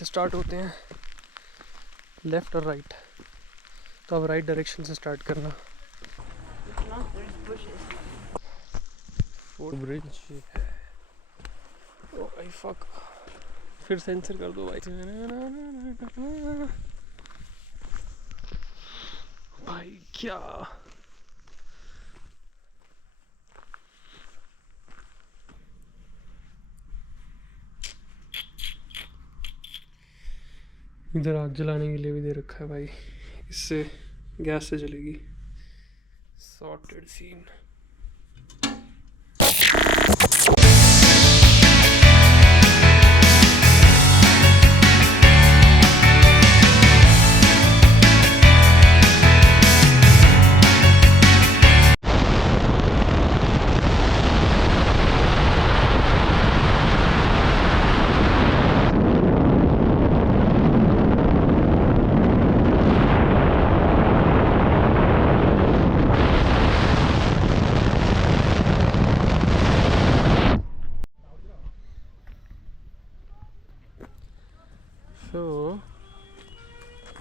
से स्टार्ट होते हैं, लेफ़्ट और राइट। तो अब राइट डायरेक्शन से स्टार्ट करना। ब्रिज है। ओ भाई फक, फिर सेंसर कर दो भाई। भाई क्या इधर आग जलाने के लिए भी दे रखा है भाई, इससे गैस से जलेगी। Sorted scene. So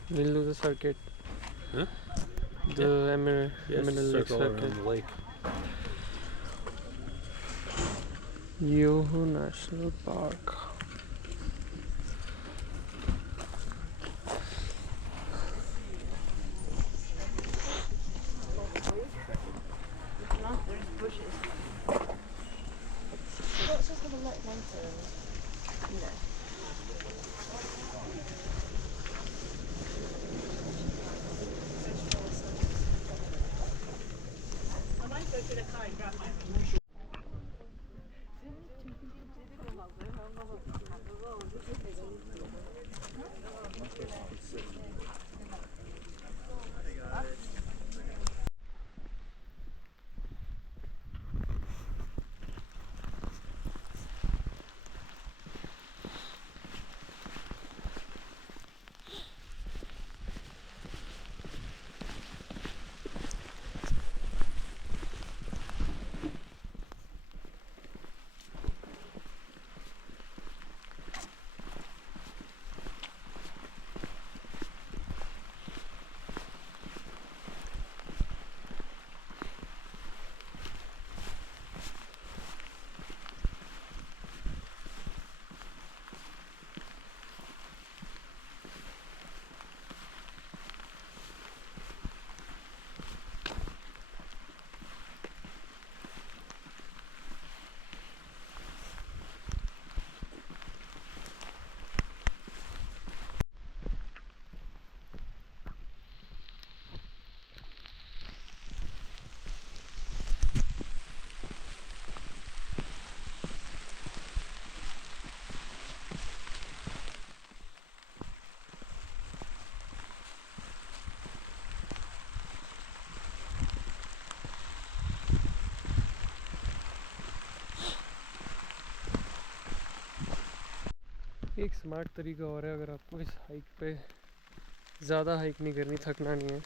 we'll do the circuit. Huh? The Emerald Lake circle around circuit. the lake. Yoho National Park. एक स्मार्ट तरीका और है, अगर आपको इस हाइक पे ज़्यादा हाइक नहीं करनी, थकना नहीं है,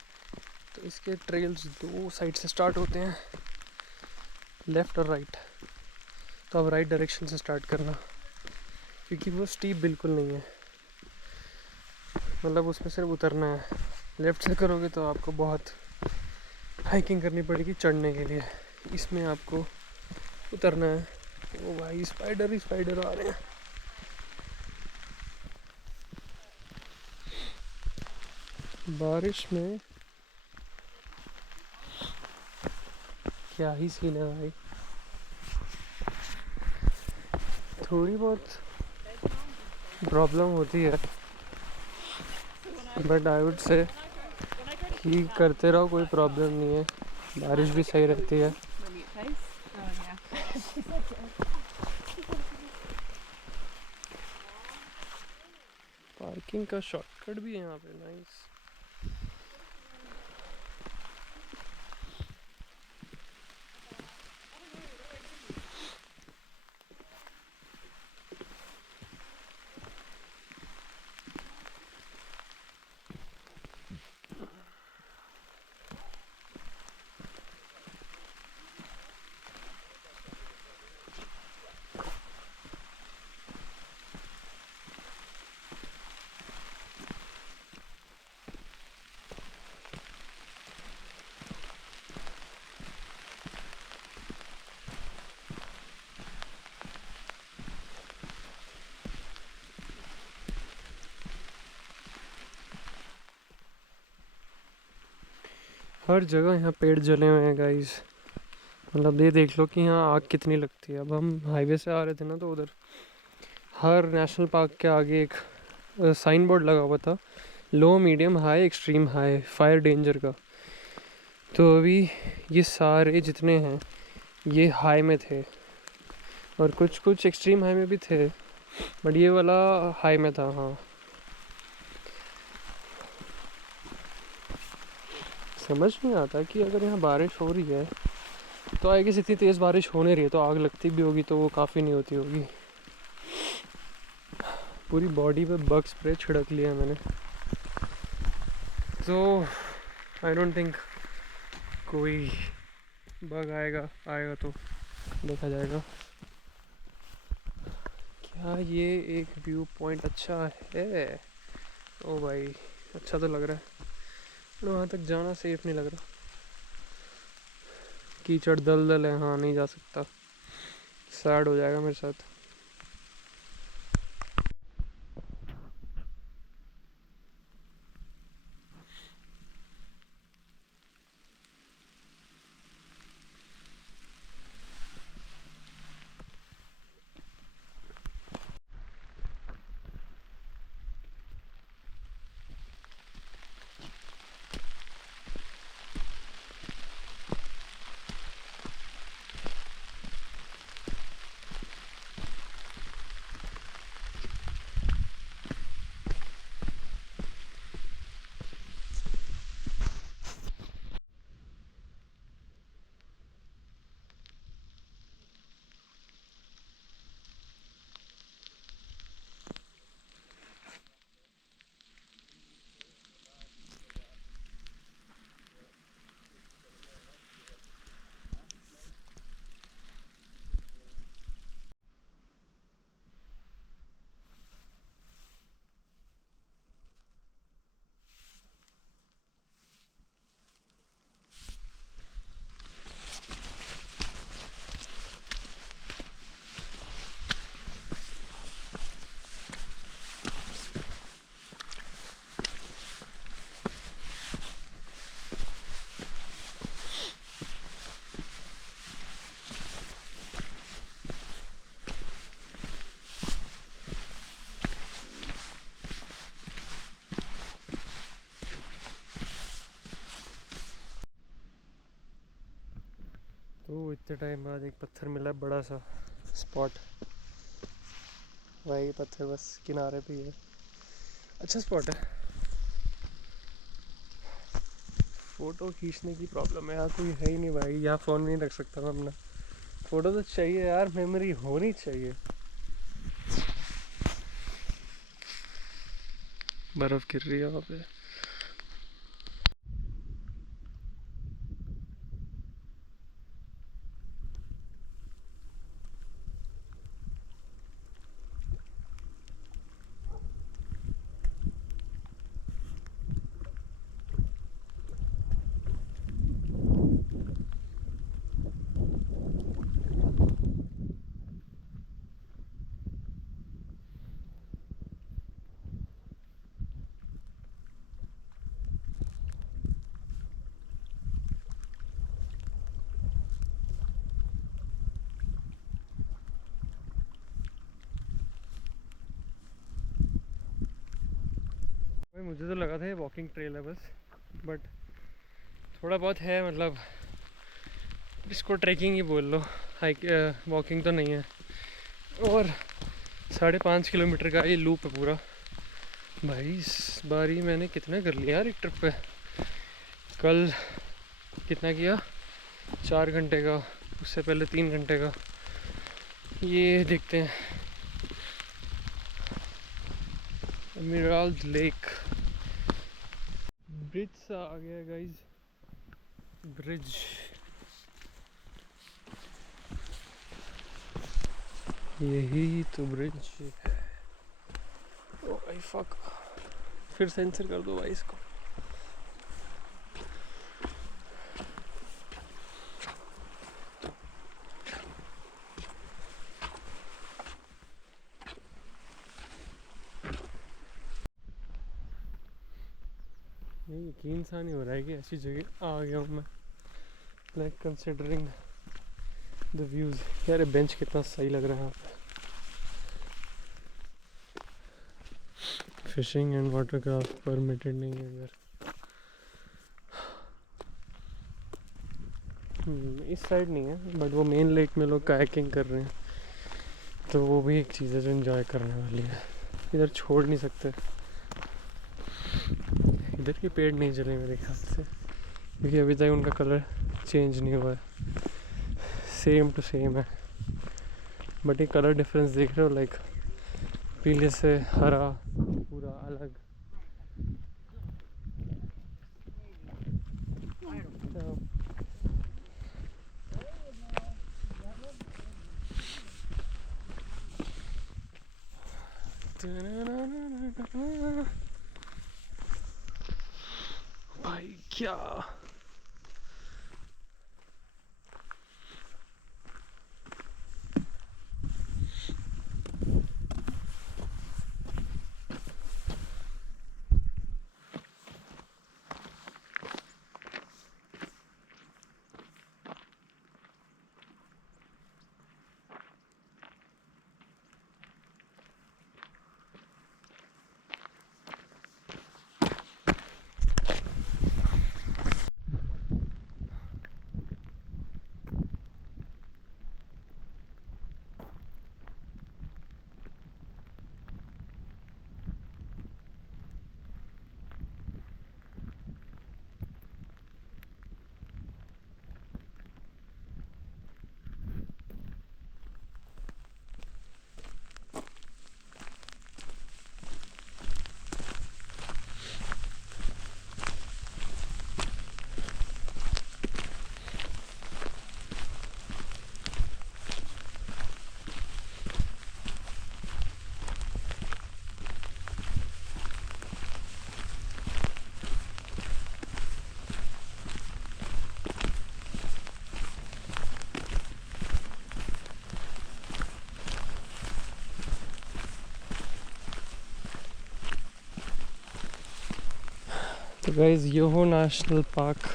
तो इसके ट्रेल्स दो साइड से स्टार्ट होते हैं, लेफ़्ट और राइट। तो अब राइट डायरेक्शन से स्टार्ट करना, क्योंकि वो स्टीप बिल्कुल नहीं है, मतलब उसमें सिर्फ उतरना है। लेफ़्ट से करोगे तो आपको बहुत हाइकिंग करनी पड़ेगी चढ़ने के लिए, इसमें आपको उतरना है। ओ भाई स्पाइडर ही स्पाइडर आ रहे हैं। बारिश में क्या ही सीन है भाई। थोड़ी बहुत प्रॉब्लम होती है, बट आई वुड से कि करते रहो, कोई प्रॉब्लम नहीं है, बारिश भी सही रहती है। पार्किंग का शॉर्टकट भी है यहाँ पे, नाइस। हर जगह यहाँ पेड़ जले हुए हैं गाइस। मतलब ये देख लो कि यहाँ आग कितनी लगती है। अब हम हाईवे से आ रहे थे ना, तो उधर हर नेशनल पार्क के आगे एक साइन बोर्ड लगा हुआ था, low, medium, high, extreme high, fire danger का। तो अभी ये सारे जितने हैं ये हाई में थे, और कुछ कुछ एक्सट्रीम हाई में भी थे, बट ये वाला हाई में था। हाँ, समझ नहीं आता कि अगर यहाँ बारिश हो रही है तो आई गेस इतनी तेज़ बारिश होने रही है तो आग लगती भी होगी, तो वो काफ़ी नहीं होती होगी। पूरी बॉडी पे बग स्प्रे छिड़क लिया मैंने, तो आई डोंट थिंक कोई बग आएगा तो देखा जाएगा। क्या ये एक व्यू पॉइंट अच्छा है? ओ भाई, अच्छा तो लग रहा है, पर वहाँ तक जाना सेफ नहीं लग रहा। कीचड़ दलदल है, हाँ नहीं जा सकता, सैड हो जाएगा मेरे साथ। तो इतने टाइम बाद एक पत्थर मिला, बड़ा सा स्पॉट। वही पत्थर बस किनारे पे ही है, अच्छा स्पॉट है। फ़ोटो खींचने की प्रॉब्लम है, यहाँ कोई है ही नहीं भाई, यहाँ फ़ोन नहीं रख सकता मैं अपना। फ़ोटो तो चाहिए यार, मेमोरी होनी चाहिए। बर्फ़ गिर रही है वहाँ पे। भाई मुझे तो लगा था ये वॉकिंग ट्रेल है बस, बट थोड़ा बहुत है, मतलब इसको ट्रैकिंग ही बोल लो, हाइक वॉकिंग तो नहीं है। और 5.5 किलोमीटर का ये लूप है पूरा। भाई इस बारी मैंने कितना कर लिया यार एक ट्रिप पे। कल कितना किया, 4 घंटे का, उससे पहले 3 घंटे का। ये देखते हैं, एमराल्ड लेक ब्रिज सा आ गया गाइज, ब्रिज। यही तो ब्रिज है। ओ भाई फक, फिर सेंसर कर दो भाई इसको। ये यकीन सा नहीं हो रहा है कि ऐसी जगह आ गया हूँ मैं, लाइक कंसिडरिंग द व्यूज़। यार बेंच कितना सही लग रहा है यहाँ पे। फिशिंग एंड वाटरक्राफ्ट परमिटेड नहीं है इधर। इस साइड नहीं है, बट वो मेन लेक में लोग कायाकिंग कर रहे हैं, तो वो भी एक चीज़ है जो एंजॉय करने वाली है। इधर छोड़ नहीं सकते, इधर के पेड़ नहीं जले मेरे ख्याल से, क्योंकि अभी तक उनका कलर चेंज नहीं हुआ है, सेम टू सेम है। बट ये कलर डिफरेंस देख रहे हो, लाइक पीले से हरा पूरा अलग। भाई क्या तो गाइस योहो नेशनल पार्क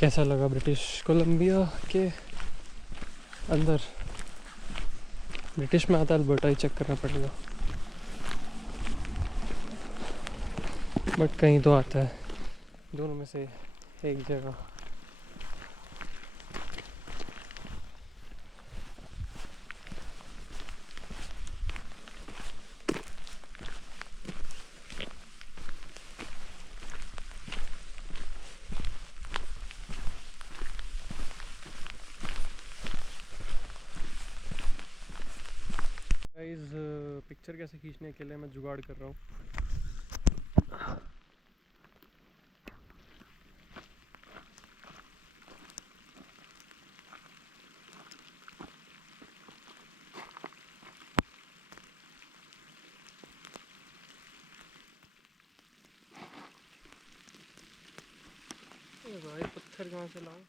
कैसा लगा ब्रिटिश कोलंबिया के अंदर? ब्रिटिश में आता है अल्बर्टा ही चेक करना पड़ेगा, बट कहीं तो आता है, दोनों में से एक जगह। गाइस पिक्चर कैसे खींचने के लिए मैं जुगाड़ कर रहा हूँ। भाई पत्थर कहाँ से लाऊं?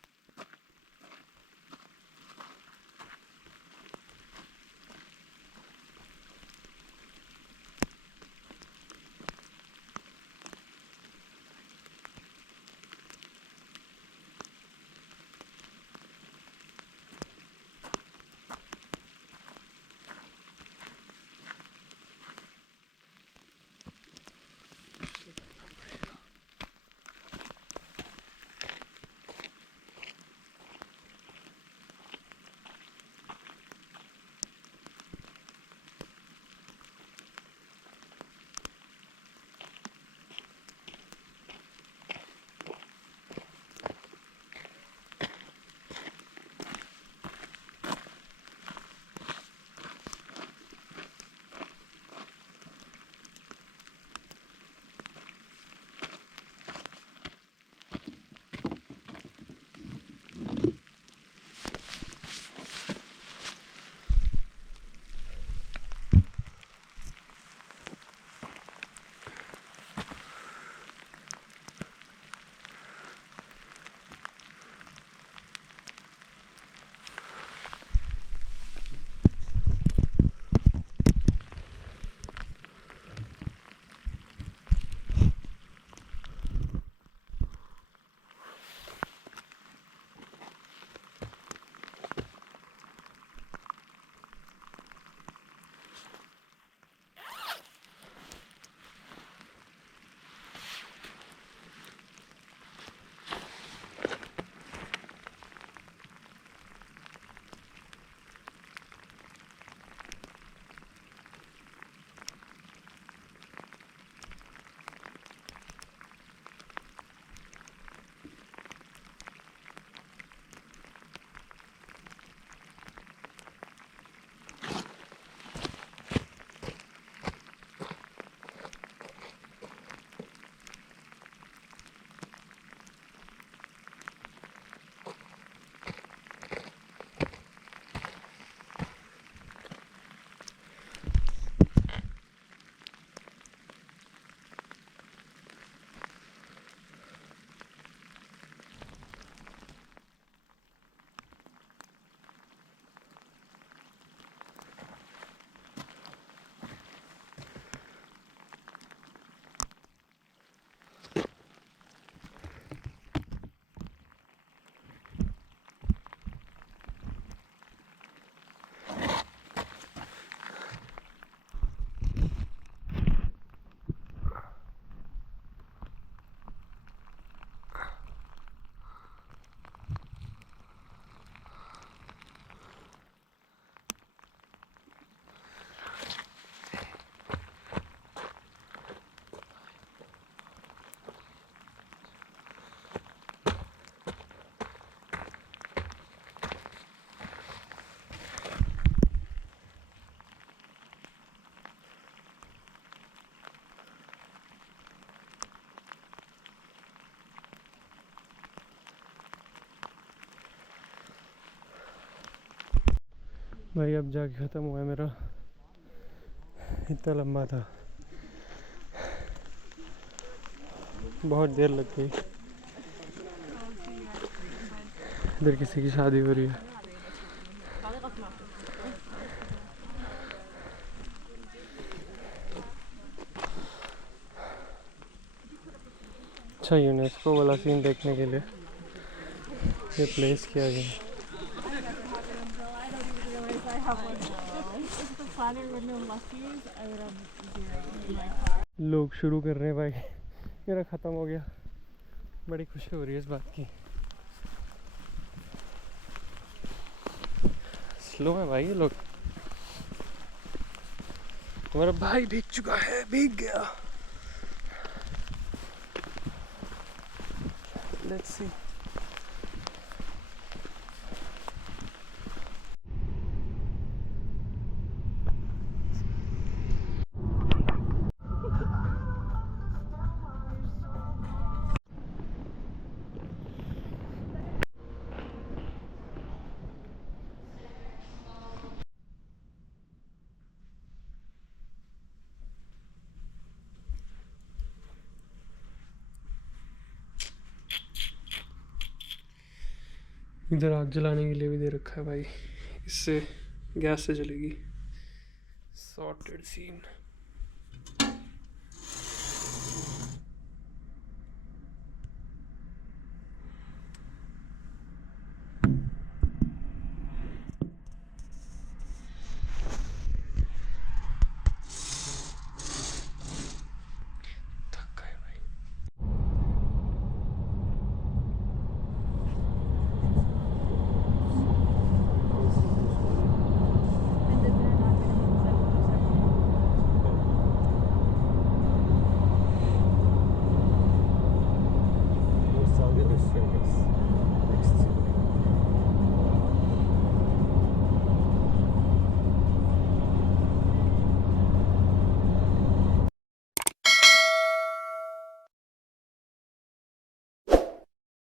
भाई अब जाके ख़त्म हुआ है मेरा, इतना लंबा था, बहुत देर लग गई। इधर किसी की शादी हो रही है। अच्छा यूनेस्को वाला सीन देखने के लिए ये प्लेस किया गया। लोग शुरू कर रहे हैं भाई, मेरा ख़त्म हो गया, बड़ी खुशी हो रही है इस बात की। स्लो है भाई ये लोग। हमारा भाई भीग चुका है, भीग गया। Let's see. इधर आग जलाने के लिए भी दे रखा है भाई, इससे गैस से जलेगी। Sorted scene.